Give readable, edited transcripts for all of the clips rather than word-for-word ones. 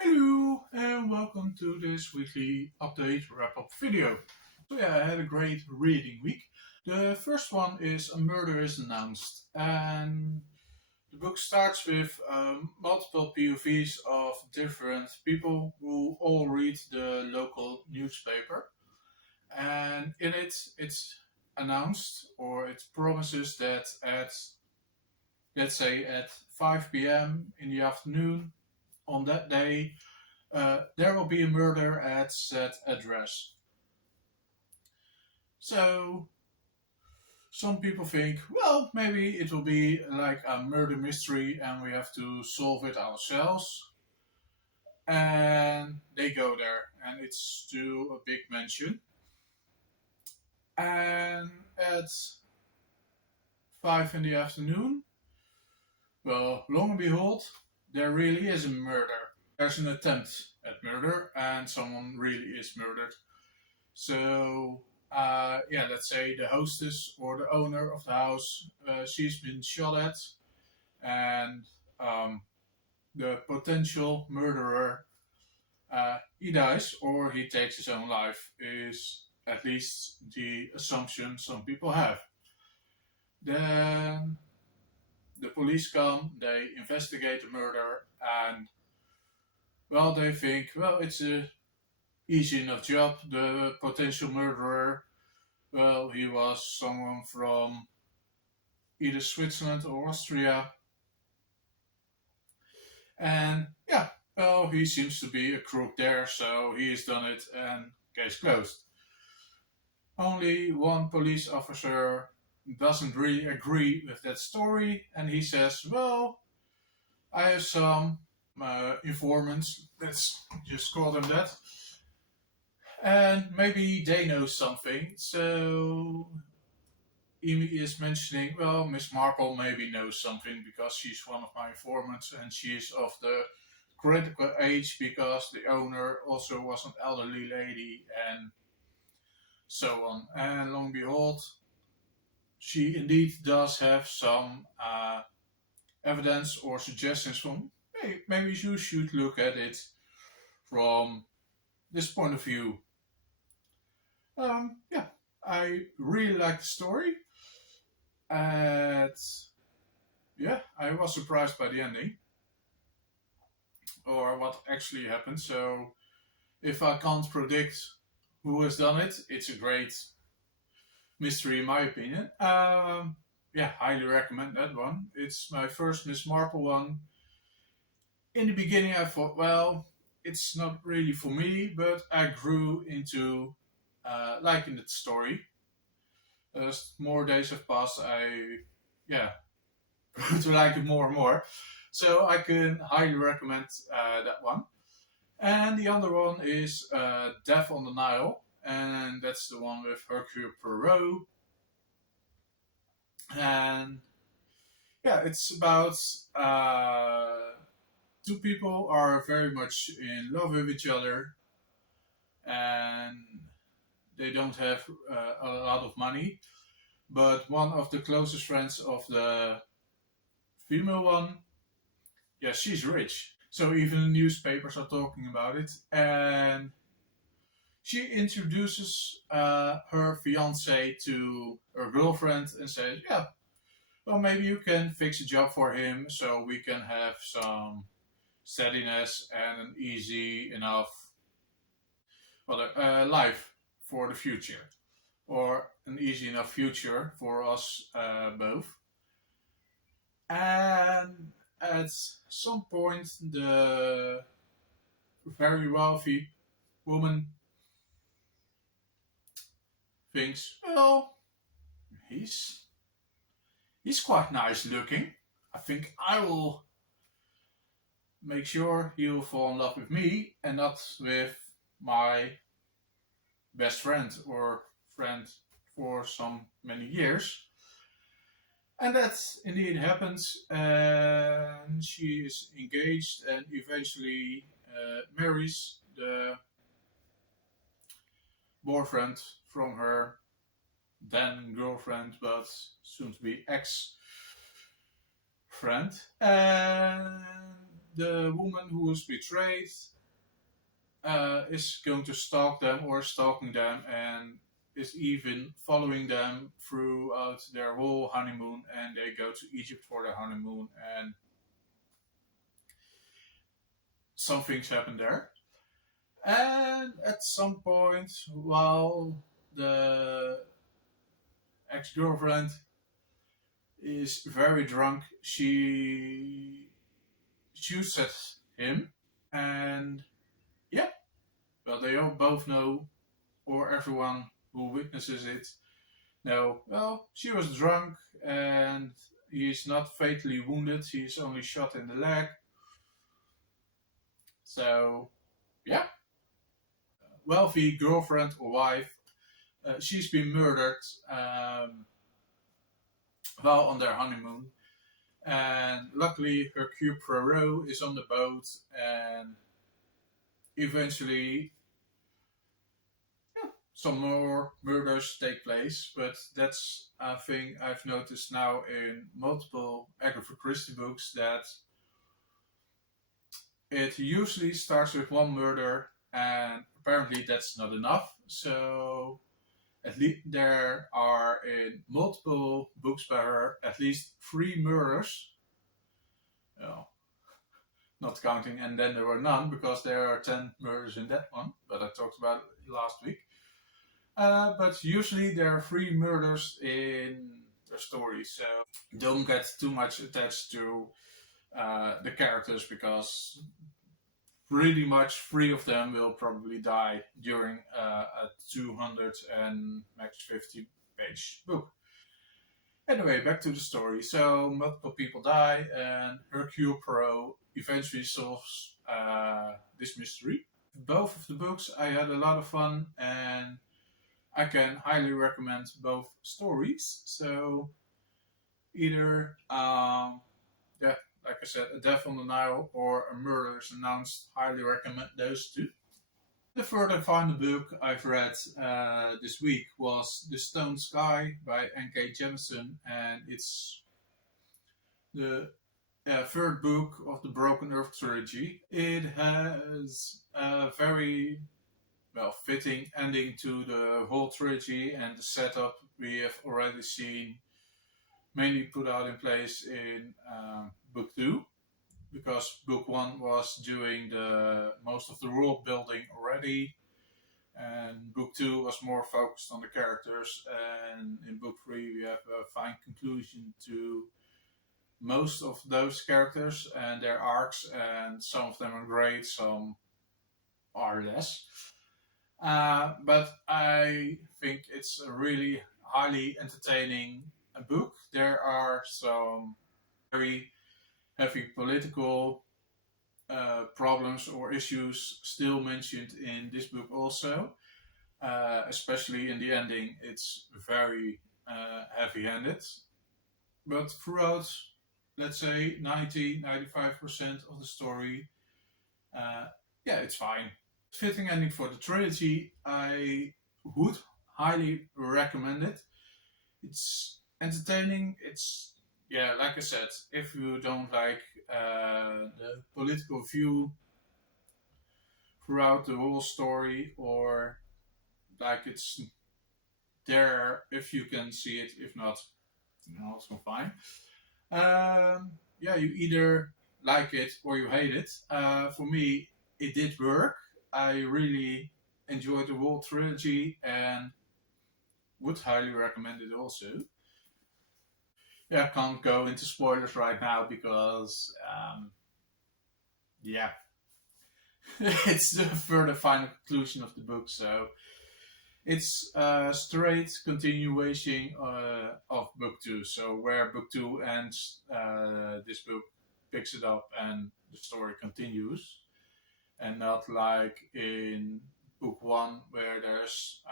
Hello and welcome to this weekly update wrap-up video. I had a great reading week. The first one is A Murder is Announced, and the book starts with multiple POVs of different people who all read the local newspaper, and in it it's announced or it promises that at, let's say, at 5 p.m. in the afternoon on that day, there will be a murder at said address. So some people think, well, maybe it will be like a murder mystery and we have to solve it ourselves. And they go there, and it's to a big mansion. And at 5 in the afternoon, well, long and behold, there really is a murder. There's an attempt at murder, and someone really is murdered. So, let's say the hostess or the owner of the house, she's been shot at, and the potential murderer, he dies or he takes his own life, is at least the assumption some people have. Then the police come, they investigate the murder, and well, they think, well, it's a easy enough job. The potential murderer, well, he was someone from either Switzerland or Austria. And yeah, well, he seems to be a crook there, so he's done it and case closed. Only one police officer doesn't really agree with that story, and he says, well, I have some informants, let's just call them that, and maybe they know something. So he is mentioning, well, Miss Marple maybe knows something because she's one of my informants and she's of the critical age because the owner also was an elderly lady and so on. And long and behold, she indeed does have some evidence or suggestions from, hey, maybe you should look at it from this point of view. I really like the story. And yeah, I was surprised by the ending or what actually happened. So if I can't predict who has done it, it's a great mystery in my opinion. Highly recommend that one. It's my first Miss Marple one. In the beginning I thought, well, it's not really for me, but I grew into liking the story. As more days have passed, I grew to like it more and more. So I can highly recommend that one. And the other one is Death on the Nile, and that's the one with Hercule Poirot. And yeah, it's about two people are very much in love with each other, and they don't have a lot of money, but one of the closest friends of the female one, yeah, she's rich. So even the newspapers are talking about it, and she introduces her fiance to her girlfriend and says, yeah, well, maybe you can fix a job for him so we can have some steadiness and an easy enough life for the future, or an easy enough future for us both. And at some point, the very wealthy woman thinks, well, he's quite nice looking. I think I will make sure he will fall in love with me and not with my best friend or friend for some many years. And that indeed happens, and she is engaged and eventually marries the boyfriend from her then girlfriend, but soon to be ex friend. And the woman who was betrayed is going to stalk them or stalking them and is even following them throughout their whole honeymoon. And they go to Egypt for their honeymoon, and some things happen there. And at some point, while the ex girlfriend is very drunk, she shoots at him. And yeah, well, they all both know, or everyone who witnesses it know, well, she was drunk and he's not fatally wounded, he's only shot in the leg. So, yeah, wealthy girlfriend or wife, she's been murdered while on their honeymoon. And luckily, Hercule Poirot is on the boat, and eventually, yeah, some more murders take place. But that's a thing I've noticed now in multiple Agatha Christie books, that it usually starts with one murder, and apparently that's not enough. So at least there are in multiple books by her at least 3 murders. Well, not counting, and then there were none because there are 10 murders in that one, but I talked about it last week. But usually there are 3 murders in the story, so don't get too much attached to the characters, because pretty much 3 of them will probably die during a 200 and max 50 page book. Anyway, back to the story. So multiple people die, and Hercule Poirot eventually solves this mystery. Both of the books, I had a lot of fun, and I can highly recommend both stories. So either, yeah, like I said, A Death on the Nile or A Murder is Announced. Highly recommend those 2. The third and final book I've read this week was The Stone Sky by N.K. Jemisin, and it's the third book of the Broken Earth trilogy. It has a very fitting ending to the whole trilogy, and the setup we have already seen mainly put out in place in book 2. Because book 1 was doing the most of the world building already, and book 2 was more focused on the characters, and in book 3 we have a fine conclusion to most of those characters and their arcs, and some of them are great, some are less. But I think it's a really highly entertaining book. There are some very heavy political problems or issues still mentioned in this book also. Especially in the ending, it's very heavy-handed. But throughout, let's say, 90-95% of the story, yeah, it's fine. Fitting ending for the trilogy, I would highly recommend it. It's entertaining, it's, yeah, like I said, if you don't like the political view throughout the whole story, or like it's there if you can see it, if not, it's fine. Yeah, you either like it or you hate it. For me, it did work. I really enjoyed the whole trilogy and would highly recommend it also. Yeah, I can't go into spoilers right now because, yeah, it's the further final conclusion of the book, so it's a straight continuation of book 2. So where book 2 ends, this book picks it up and the story continues, and not like in book 1 where there's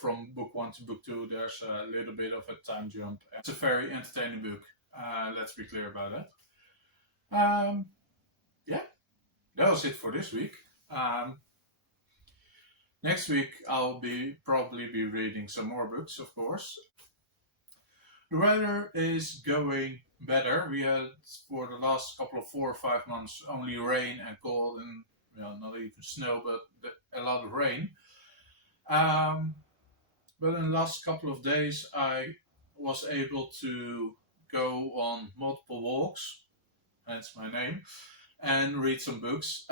from book 1 to book 2 there's a little bit of a time jump. It's a very entertaining book, let's be clear about that. Yeah, that was it for this week. Next week I'll probably be reading some more books, of course. The weather is going better. We had for the last couple of 4 or 5 months only rain and cold and not even snow, but a lot of rain. Um, but in the last couple of days, I was able to go on multiple walks. That's my name, and read some books.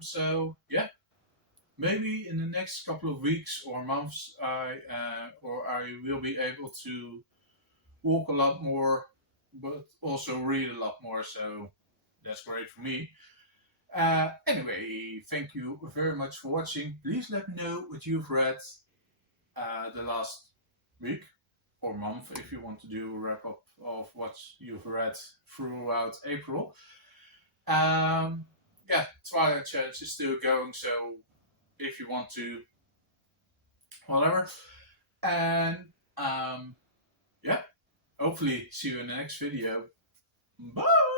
So yeah, maybe in the next couple of weeks or months, I will be able to walk a lot more, but also read a lot more. So that's great for me. Anyway, thank you very much for watching. Please let me know what you've read the last week or month if you want to do a wrap up of what you've read throughout April. Yeah, Twilight Challenge is still going, so if you want to, whatever. And yeah, hopefully see you in the next video. Bye!